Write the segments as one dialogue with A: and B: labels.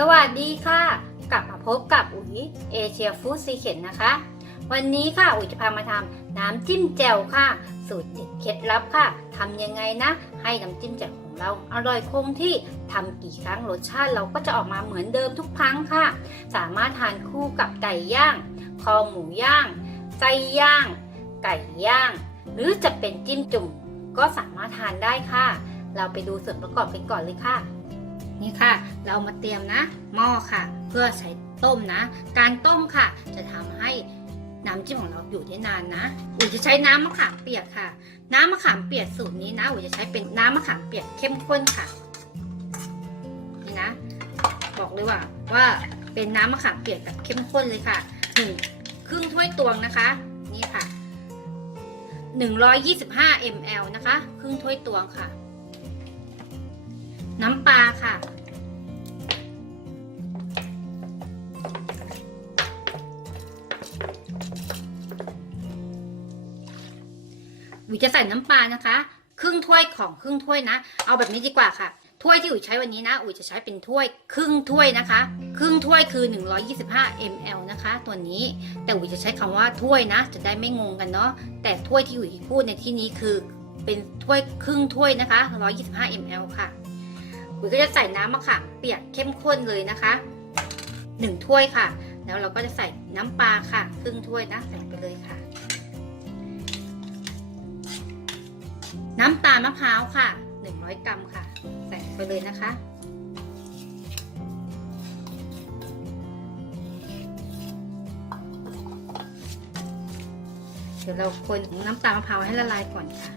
A: สวัสดีค่ะ กลับมาพบกับอุ๋ยเอเชียฟู้ดซีเข็นนะคะ วันนี้ค่ะอุ๋ยจะพามาทำน้ำจิ้มแจ่วค่ะ สูตรเด็ดเคล็ดลับค่ะทำยังไงนะ ให้น้ำจิ้มแจ่วของเราอร่อยคงที่ทำกี่ครั้งรสชาติเราก็จะออกมาเหมือนเดิมทุกครั้งค่ะ สามารถทานคู่กับไก่ย่าง คอหมูย่างไส้ย่าง ไก่ย่าง หรือจะเป็นจิ้มจุ่มก็สามารถทานได้ค่ะ เราไปดูส่วนประกอบกันก่อนเลยค่ะ นี่ค่ะ เรามาเตรียมนะ หม้อค่ะ เพื่อใช้ต้มนะ การต้มค่ะ จะทำให้น้ำจิ้มของเราอยู่ได้นานนะอุ๋ยจะใช้น้ำมะขามเปียกค่ะ น้ำมะขามเปียกสูตรนี้นะอุ๋ยจะใช้เป็นน้ำมะขามเปียกเข้มข้นค่ะนี่นะ บอกเลยว่าว่าเป็นน้ำมะขามเปียกแบบเข้มข้นเลยค่ะหนึ่งครึ่งถ้วยตวงนะคะ นี่ค่ะ 125 ml นะคะ ครึ่งถ้วยตวงค่ะ น้ำปลาค่ะ วิจะใส่น้ำปลานะคะ ครึ่งถ้วยของครึ่งถ้วยนะ เอาแบบนี้ดีกว่าค่ะ ถ้วยที่อุ๋ยใช้วันนี้นะ อุ๋ยจะใช้เป็นถ้วยครึ่งถ้วยนะคะ ครึ่งถ้วยคือ 125 ml นะคะ ตัวนี้ แต่อุ๋ยจะใช้คำว่าถ้วยนะ จะได้ไม่งงกันเนาะ แต่ถ้วยที่อุ๋ยพูดในที่นี้คือเป็นถ้วยครึ่งถ้วยนะคะ 125 ml ค่ะ อุ๋ยก็จะใส่น้ำมะขามเปียกเข้มข้นเลยนะคะหนึ่งถ้วยค่ะ แล้วเราก็จะใส่น้ำปลาค่ะ ครึ่งถ้วยนะ ใส่ไปเลยค่ะ น้ำตาลมะพร้าวค่ะ 100 กรัมค่ะ ใส่ไปเลยนะคะ เดี๋ยวเราคนน้ำตาลมะพร้าวให้ละลายก่อนค่ะ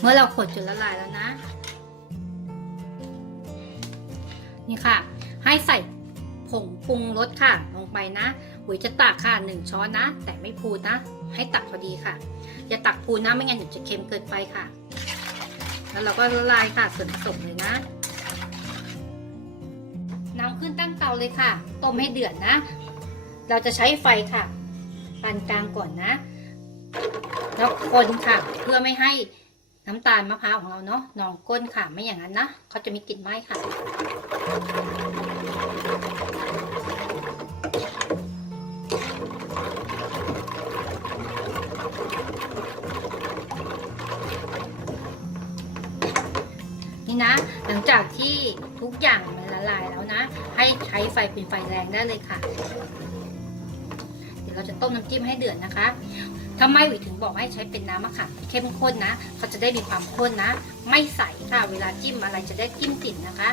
A: เมื่อเราขดจนละลายแล้วนะ นี่ค่ะ ให้ใส่ผงปรุงรสค่ะ ลงไปนะ อุ๋ยจะตักค่ะหนึ่งช้อนนะ แต่ไม่พูนนะให้ตักพอดีค่ะ อย่าตักพูนนะไม่งั้นเดี๋ยวจะเค็มเกินไปค่ะ แล้วเราก็ละลายค่ะส่วนผสมเลยนะน้ำขึ้นตั้งเตาเลยค่ะ ต้มให้เดือดนะ เราจะใช้ไฟค่ะ ปานกลางก่อนนะ แล้วคนค่ะ เพื่อไม่ให้น้ำตาลมะพร้าวของเราเนาะนองก้นค่ะ ไม่อย่างนั้นนะเขาจะมีกลิ่นไหม้ค่ะ นี่นะ หลังจากที่ทุกอย่างมันละลายแล้วนะ ให้ใช้ไฟเป็นไฟแรงได้เลยค่ะ เดี๋ยวเราจะต้มน้ำจิ้มให้เดือดนะคะทำไมวิถึงบอกให้ใช้เป็นน้ำมะขามเข้มข้นนะ เขาจะได้มีความข้นนะ ไม่ใสค่ะ เวลาจิ้มอะไรจะได้จิ้มติดนะคะ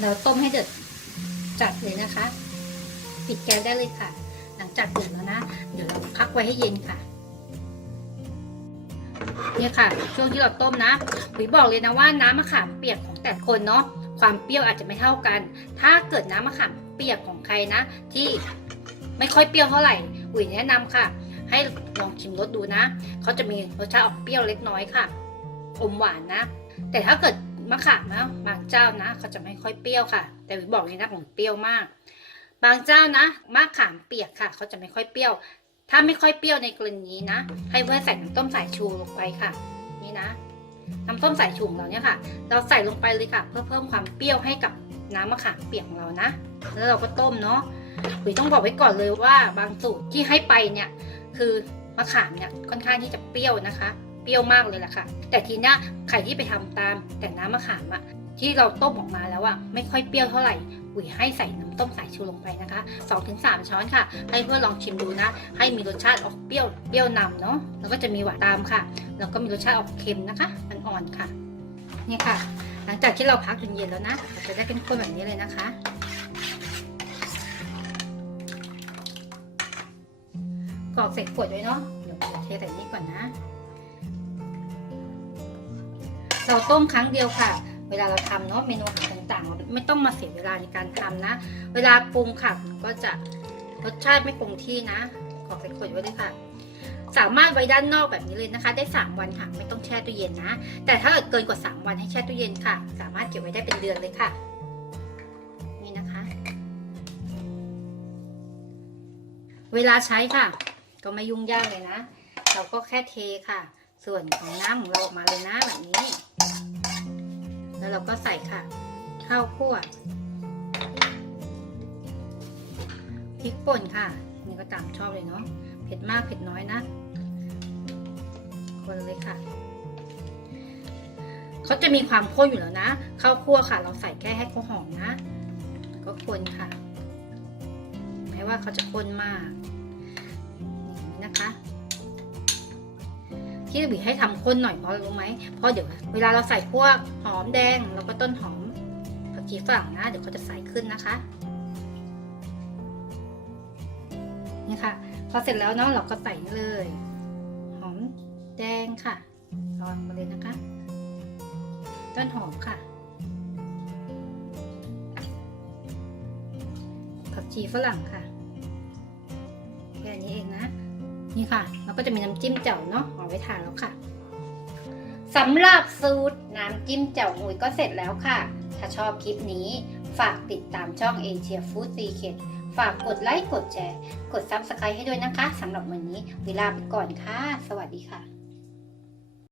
A: เราต้มให้เดือดจัดเลยนะคะ ปิดแก๊สได้เลยค่ะ หลังจากเดือดแล้วนะ เดี๋ยวเราพักไว้ให้เย็นค่ะ เนี่ยค่ะ ช่วงที่เราต้มนะปุ๋ยบอกเลยนะว่าน้ำมะขามเปียกของแต่คนเนาะความเปรี้ยวอาจจะไม่เท่ากัน ถ้าเกิดน้ำมะขามเปียกของใครนะ ที่ไม่ค่อยเปรี้ยวเท่าไหร่อุ๋ยแนะนำค่ะ ให้ลองชิมรสดูนะ เขาจะมีรสชาติออกเปรี้ยวเล็กน้อยค่ะ อมหวานนะ แต่ถ้าเกิด มะขามนะบางเจ้านะเขาจะไม่ค่อยเปรี้ยวค่ะ แต่บอกเลยนะของเปรี้ยวมาก บางเจ้านะมะขามเปียกค่ะ เขาจะไม่ค่อยเปรี้ยว ถ้าไม่ค่อยเปรี้ยวในกรณีนี้นะ ให้เพื่อนใส่น้ำต้มสายชูลงไปค่ะ นี่นะน้ำต้มสายชูของเราเนี่ยค่ะ เราใส่ลงไปเลยค่ะ เพื่อเพิ่มความเปรี้ยวให้กับน้ำมะขามเปียกของเรานะ แล้วเราก็ต้มเนาะหรือต้องบอกไว้ก่อนเลยว่าบางสูตรที่ให้ไปเนี่ย คือมะขามเนี่ยค่อนข้างที่จะเปรี้ยวนะคะ เปรี้ยวมากเลยแหละค่ะ แต่ทีนี้ใครที่ไปทำตามแต่น้ำมะขามอะที่เราต้มออกมาแล้วอะไม่ค่อยเปรี้ยวเท่าไหร่อุ๋ยให้ใส่น้ำต้มสายชูลงไปนะคะ 2-3 ช้อนค่ะ ให้เพื่อนลองชิมดูนะ ให้มีรสชาติออกเปรี้ยว เปรี้ยวนำเนาะ แล้วก็จะมีหวานตามค่ะ แล้วก็มีรสชาติออกเค็มนะคะ มันอ่อนค่ะ นี่ค่ะ หลังจากที่เราพักจนเย็นแล้วนะเราจะได้เป็นข้นแบบนี้เลยนะคะ กรอกใส่ขวดด้วยเนาะ เดี๋ยวเทใส่นี้ก่อนนะ เราต้มครั้งเดียวค่ะ เวลาเราทำเนาะเมนูอาหารต่างๆเราไม่ต้องมาเสียเวลาในการทำนะ เวลาปรุงค่ะก็จะรสชาติไม่คงที่นะกรอใส่ขวดไว้เลยค่ะ สามารถไว้ด้านนอกแบบนี้เลยนะคะ ได้ 3 วันค่ะไม่ต้องแช่ตู้เย็นนะ แต่ถ้าเกิดเกินกว่า 3 วันให้แช่ตู้เย็นค่ะ สามารถเก็บไว้ได้เป็นเดือนเลยค่ะ นี่นะคะ เวลาใช้ค่ะ ก็ไม่ยุ่งยากเลยนะ เราก็แค่เทค่ะ ส่วนของน้ำของเราออกมาเลยนะแบบนี้ ก็ใส่ค่ะ ข้าวคั่วพริกป่นค่ะ นี่ก็ตามชอบเลยเนาะเผ็ดมากเผ็ดน้อยนะ คนเลยค่ะเขาจะมีความข้นอยู่แล้วนะข้าวคั่วค่ะ เราใส่แค่ให้เขาหอมนะ ก็คนค่ะแม้ว่าเขาจะข้นมาก ที่บีให้ทำข้นหน่อยเพราะรู้ไหมเพราะเดี๋ยวเวลาเราใส่พวกหอมแดงแล้วก็ต้นหอมผักชีฝรั่งนะ เดี๋ยวเขาจะใส่ขึ้นนะคะ นี่ค่ะ พอเสร็จแล้วเนาะเราก็ใส่เลย หอมแดงค่ะรอนมาเลยนะคะ ต้นหอมค่ะผักชีฝรั่งค่ะแค่นี้เองนะ นี่ค่ะ แล้วก็จะมีน้ำจิ้มแจ่วเนาะเอาไว้ทานแล้วค่ะสำหรับสูตรน้ำจิ้มแจ่วหุยก็เสร็จแล้วค่ะ ถ้าชอบคลิปนี้ ฝากติดตามช่องเอเชียฟู้ดซีเค็ดฝากกดไลค์ กดแชร์ กดซับสไครต์ให้ด้วยนะคะสำหรับวันนี้เวลาไปก่อนค่ะ สวัสดีค่ะ